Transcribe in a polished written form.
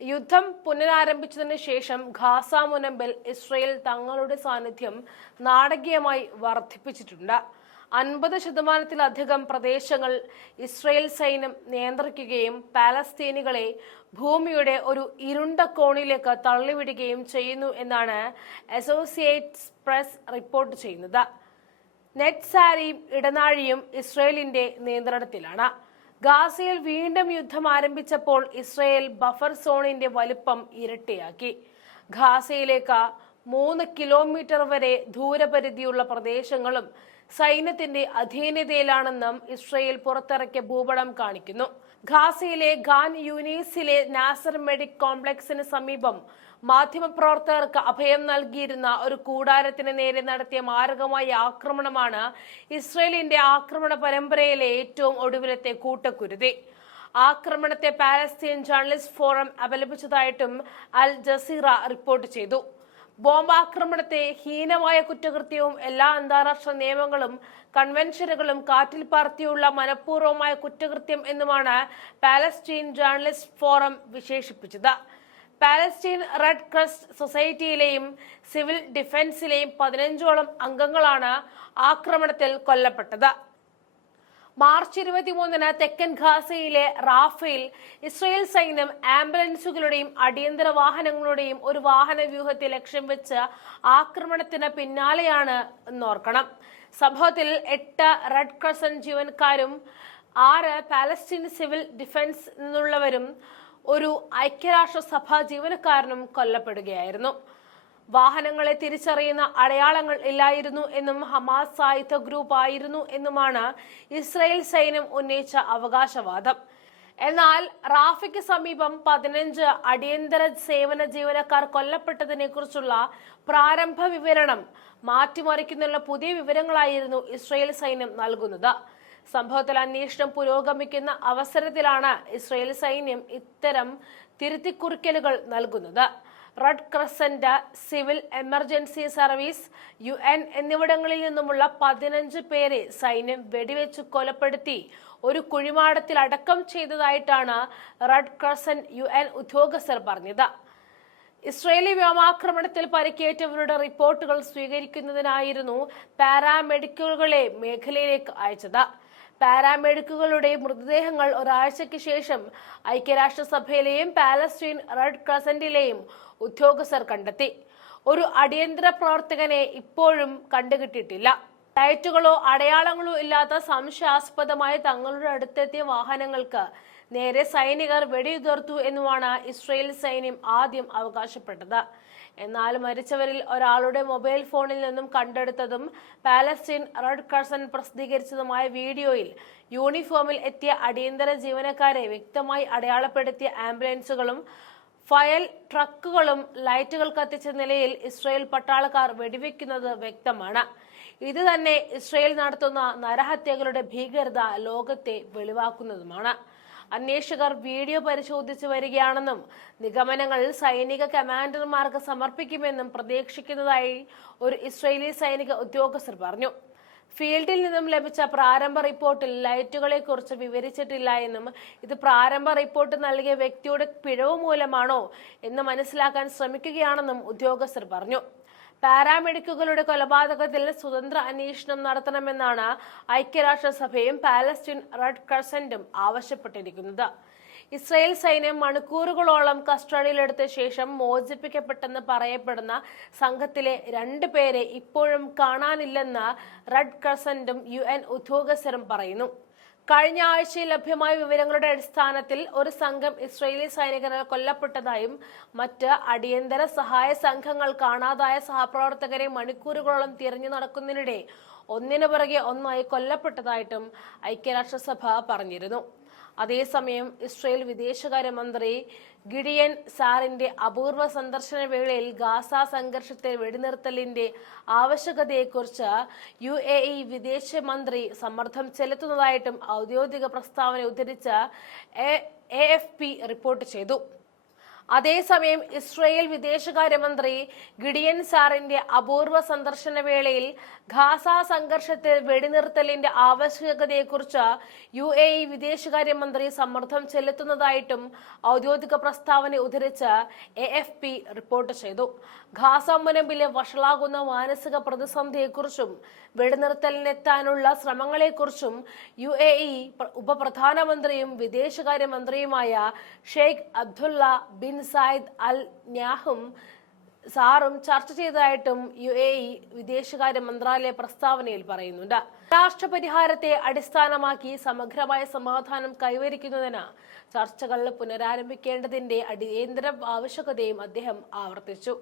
യുദ്ധം പുനരാരംഭിച്ചതിന് ശേഷം Gaza മുനമ്പിൽ Israel തങ്ങളുടെ സാന്നിധ്യം നാടകീയമായി വർദ്ധിപ്പിച്ചിട്ടുണ്ട്. 50% പ്രദേശങ്ങൾ ഇസ്രയേൽ സൈന്യം നിയന്ത്രിക്കുകയും പാലസ്തീനികളെ ഭൂമിയുടെ ഒരു ഇരുണ്ട കോണിലേക്ക് തള്ളിവിടുകയും ചെയ്യുന്നു എന്നാണ് അസോസിയേറ്റഡ് പ്രസ് റിപ്പോർട്ട് ചെയ്യുന്നത്. നെറ്റ്സാരിയും ഇടനാഴിയും ഇസ്രയേലിന്റെ നിയന്ത്രണത്തിലാണ്. ഗാസയിൽ വീണ്ടും യുദ്ധം ആരംഭിച്ചപ്പോൾ ഇസ്രയേൽ ബഫർ സോണിന്റെ വലിപ്പം ഇരട്ടിയാക്കി. ഗാസയിലേക്ക് 3 കിലോമീറ്റർ വരെ ദൂരപരിധിയുള്ള പ്രദേശങ്ങളും സൈന്യത്തിന്റെ അധീനതയിലാണെന്നും ഇസ്രയേൽ പുറത്തിറക്കിയ ഭൂപടം കാണിക്കുന്നു. ഗാസയിലെ ഖാൻ യൂനീസിലെ നാസർ മെഡിക് കോംപ്ലക്സിന് സമീപം മാധ്യമപ്രവർത്തകർക്ക് അഭയം നൽകിയിരുന്ന ഒരു കൂടാരത്തിന് നേരെ നടത്തിയ മാരകമായ ആക്രമണമാണ് ഇസ്രയേലിന്റെ ആക്രമണ പരമ്പരയിലെ ഏറ്റവും ഒടുവിലത്തെ കൂട്ടക്കുരുതി. ആക്രമണത്തെ പാലസ്തീൻ ജേർണലിസ്റ്റ് ഫോറം അപലപിച്ചതായിട്ടും അൽ ജസീറ റിപ്പോർട്ട് ചെയ്തു. ബോംബാക്രമണത്തെ ഹീനമായ കുറ്റകൃത്യവും എല്ലാ അന്താരാഷ്ട്ര നിയമങ്ങളും കൺവെൻഷനുകളും കാറ്റിൽ പറത്തിയുള്ള മനഃപൂർവ്വമായ കുറ്റകൃത്യം എന്നുമാണ് പാലസ്തീൻ ജേർണലിസ്റ്റ് ഫോറം വിശേഷിപ്പിച്ചത്. പാലസ്തീൻ റെഡ് ക്രസ്റ്റ് സൊസൈറ്റിയിലെയും സിവിൽ ഡിഫൻസിലെയും 15ഓളം അംഗങ്ങളാണ് ആക്രമണത്തിൽ കൊല്ലപ്പെട്ടത്. മാർച്ച് 23-ന് തെക്കൻ ഗാസയിലെ റാഫയിൽ ഇസ്രയേൽ സൈന്യം ആംബുലൻസുകളുടെയും അടിയന്തര വാഹനങ്ങളുടെയും ഒരു വാഹന വ്യൂഹത്തെ ലക്ഷ്യം വെച്ച് ആക്രമണത്തിന് പിന്നാലെയാണ് എന്നോർക്കണം. സംഭവത്തിൽ 8 റെഡ് ക്രസന്റ് ജീവനക്കാരും 6 പാലസ്തീൻ സിവിൽ ഡിഫൻസ് നിന്നുള്ളവരും ഒരു ഐക്യരാഷ്ട്രസഭാ ജീവനക്കാരനും കൊല്ലപ്പെടുകയായിരുന്നു. വാഹനങ്ങളെ തിരിച്ചറിയുന്ന അടയാളങ്ങൾ ഇല്ലായിരുന്നു എന്നും ഹമാസ് സായുധ ഗ്രൂപ്പ് ആയിരുന്നു എന്നുമാണ് ഇസ്രയേൽ സൈന്യം ഉന്നയിച്ച അവകാശവാദം. എന്നാൽ റാഫയ്ക്ക് സമീപം 15 അടിയന്തര സേവന ജീവനക്കാർ കൊല്ലപ്പെട്ടതിനെ കുറിച്ചുള്ള പ്രാരംഭ വിവരണം മാറ്റിമറിക്കുന്ന പുതിയ വിവരങ്ങളായിരുന്നു ഇസ്രയേൽ സൈന്യം നൽകുന്നത്. സംഭവത്തിൽ അന്വേഷണം പുരോഗമിക്കുന്ന അവസരത്തിലാണ് ഇസ്രയേൽ സൈന്യം ഇത്തരം തിരുത്തിക്കുറിക്കലുകൾ നൽകുന്നത്. Red crescent, civil emergency service, UN എന്നിവിടങ്ങളിൽ നിന്നുമുള്ള 15 പേരെ സൈന്യം വെടിവെച്ച് കൊലപ്പെടുത്തി ഒരു കുഴിമാടത്തിൽ അടക്കം ചെയ്തതായിട്ടാണ് റെഡ് ക്രസന്റ് UN ഉദ്യോഗസ്ഥർ പറഞ്ഞത്. ഇസ്രയേലി വ്യോമാക്രമണത്തിൽ പരിക്കേറ്റവരുടെ റിപ്പോർട്ടുകൾ സ്വീകരിക്കുന്നതിനായിരുന്നു പാരാമെഡിക്കുകളെ മേഖലയിലേക്ക് അയച്ചത്. പാരാമെഡിക്കുകളുടെ മൃതദേഹങ്ങൾ ഒരാഴ്ചയ്ക്ക് ശേഷം ഐക്യരാഷ്ട്രസഭയിലെയും പാലസ്തീൻ റെഡ് ക്രസന്റിലെയും ഉദ്യോഗസ്ഥർ കണ്ടെത്തി. ഒരു അടിയന്തര പ്രവർത്തകനെ ഇപ്പോഴും കണ്ടുകിട്ടിയിട്ടില്ല. ലൈറ്റുകളോ അടയാളങ്ങളോ ഇല്ലാത്ത സംശയാസ്പദമായ തങ്ങളുടെ അടുത്തെത്തിയ വാഹനങ്ങൾക്ക് നേരെ സൈനികർ വെടിയുതിർത്തു എന്നുമാണ് ഇസ്രയേൽ സൈന്യം ആദ്യം അവകാശപ്പെട്ടത്. എന്നാൽ മരിച്ചവരിൽ ഒരാളുടെ മൊബൈൽ ഫോണിൽ നിന്നും കണ്ടെടുത്തതും പാലസ്തീൻ റെഡ് ക്രസന്റ് പ്രസിദ്ധീകരിച്ചതുമായ വീഡിയോയിൽ യൂണിഫോമിൽ എത്തിയ അടിയന്തര ജീവനക്കാരെ വ്യക്തമായി അടയാളപ്പെടുത്തിയ ആംബുലൻസുകളും ഫയൽ ട്രക്കുകളും ലൈറ്റുകൾ കത്തിച്ച നിലയിൽ ഇസ്രയേൽ പട്ടാളക്കാർ വെടിവെക്കുന്നത് വ്യക്തമാണ്. ഇത് തന്നെ ഇസ്രയേൽ നടത്തുന്ന നരഹത്യകളുടെ ഭീകരത ലോകത്തെ വെളിവാക്കുന്നതുമാണ്. അന്വേഷകർ വീഡിയോ പരിശോധിച്ചു വരികയാണെന്നും നിഗമനങ്ങൾ സൈനിക കമാൻഡർമാർക്ക് സമർപ്പിക്കുമെന്നും പ്രതീക്ഷിക്കുന്നതായി ഒരു ഇസ്രയേലി സൈനിക ഉദ്യോഗസ്ഥർ പറഞ്ഞു. ഫീൽഡിൽ നിന്നും ലഭിച്ച പ്രാരംഭ റിപ്പോർട്ടിൽ ലൈറ്റുകളെ കുറിച്ച് വിവരിച്ചിട്ടില്ല എന്നും ഇത് പ്രാരംഭ റിപ്പോർട്ട് നൽകിയ വ്യക്തിയുടെ പിഴവ് മൂലമാണോ എന്ന് മനസ്സിലാക്കാൻ ശ്രമിക്കുകയാണെന്നും ഉദ്യോഗസ്ഥർ പറഞ്ഞു. പാരാമെഡിക്കുകളുടെ കൊലപാതകത്തിൽ സ്വതന്ത്ര അന്വേഷണം നടത്തണമെന്നാണ് ഐക്യരാഷ്ട്രസഭയും പാലസ്തീൻ റെഡ് ക്രസന്റും ആവശ്യപ്പെട്ടിരിക്കുന്നത്. ഇസ്രയേൽ സൈന്യം മണിക്കൂറുകളോളം കസ്റ്റഡിയിലെടുത്ത ശേഷം മോചിപ്പിക്കപ്പെട്ടെന്ന് പറയപ്പെടുന്ന സംഘത്തിലെ 2 പേരെ ഇപ്പോഴും കാണാനില്ലെന്ന് റെഡ് ക്രസന്റും UN ഉദ്യോഗസ്ഥരും പറയുന്നു. കഴിഞ്ഞ ആഴ്ചയിൽ ലഭ്യമായ വിവരങ്ങളുടെ അടിസ്ഥാനത്തിൽ ഒരു സംഘം ഇസ്രയേലി സൈനികരെ കൊല്ലപ്പെട്ടതായും മറ്റ് അടിയന്തര സഹായ സംഘങ്ങൾ കാണാതായ സഹപ്രവർത്തകരെ മണിക്കൂറുകളോളം തിരഞ്ഞു നടക്കുന്നതിനിടെ ഒന്നിനു പുറകെ ഒന്നായി കൊല്ലപ്പെട്ടതായിട്ടും ഐക്യരാഷ്ട്രസഭ പറഞ്ഞിരുന്നു. അതേസമയം ഇസ്രയേൽ വിദേശകാര്യമന്ത്രി ഗിഡിയൻ സാറിന്റെ അപൂർവ സന്ദർശന വേളയിൽ ഗാസ സംഘർഷത്തെ വെടിനിർത്തലിന്റെ ആവശ്യകതയെക്കുറിച്ച് UAE വിദേശമന്ത്രി സമ്മർദ്ദം ചെലുത്തുന്നതായിട്ടും ഔദ്യോഗിക പ്രസ്താവന ഉദ്ധരിച്ച് AFP റിപ്പോർട്ട് ചെയ്തു. അതേസമയം ഇസ്രയേൽ വിദേശകാര്യമന്ത്രി ഗിഡിയൻ സാറിന്റെ അപൂർവ സന്ദർശന വേളയിൽ ഗാസ സംഘർഷത്തിൽ വെടിനിർത്തലിന്റെ ആവശ്യകതയെക്കുറിച്ച് UAE വിദേശകാര്യമന്ത്രി സമ്മർദ്ദം ചെലുത്തുന്നതായിട്ടും ഔദ്യോഗിക പ്രസ്താവന ഉദ്ധരിച്ച് AFP റിപ്പോർട്ട് ചെയ്തു. ഗാസ മുനമ്പിലെ വഷളാകുന്ന മാനസിക പ്രതിസന്ധിയെക്കുറിച്ചും വെടിനിർത്തലിനെത്താനുള്ള ശ്രമങ്ങളെക്കുറിച്ചും UAE ഉപപ്രധാനമന്ത്രിയും വിദേശകാര്യമന്ത്രിയുമായ Sheikh Abdullah bin Zayed Al നഹ്യാനും സാറും ചർച്ച ചെയ്തതായിട്ടും UAE വിദേശകാര്യ മന്ത്രാലയ പ്രസ്താവനയിൽ പറയുന്നുണ്ട്. രാഷ്ട്രപരിഹാരത്തെ അടിസ്ഥാനമാക്കി സമഗ്രമായ സമാധാനം കൈവരിക്കുന്നതിന് ചർച്ചകൾ പുനരാരംഭിക്കേണ്ടതിന്റെ അടിയന്തര ആവശ്യകതയും അദ്ദേഹം ആവർത്തിച്ചു.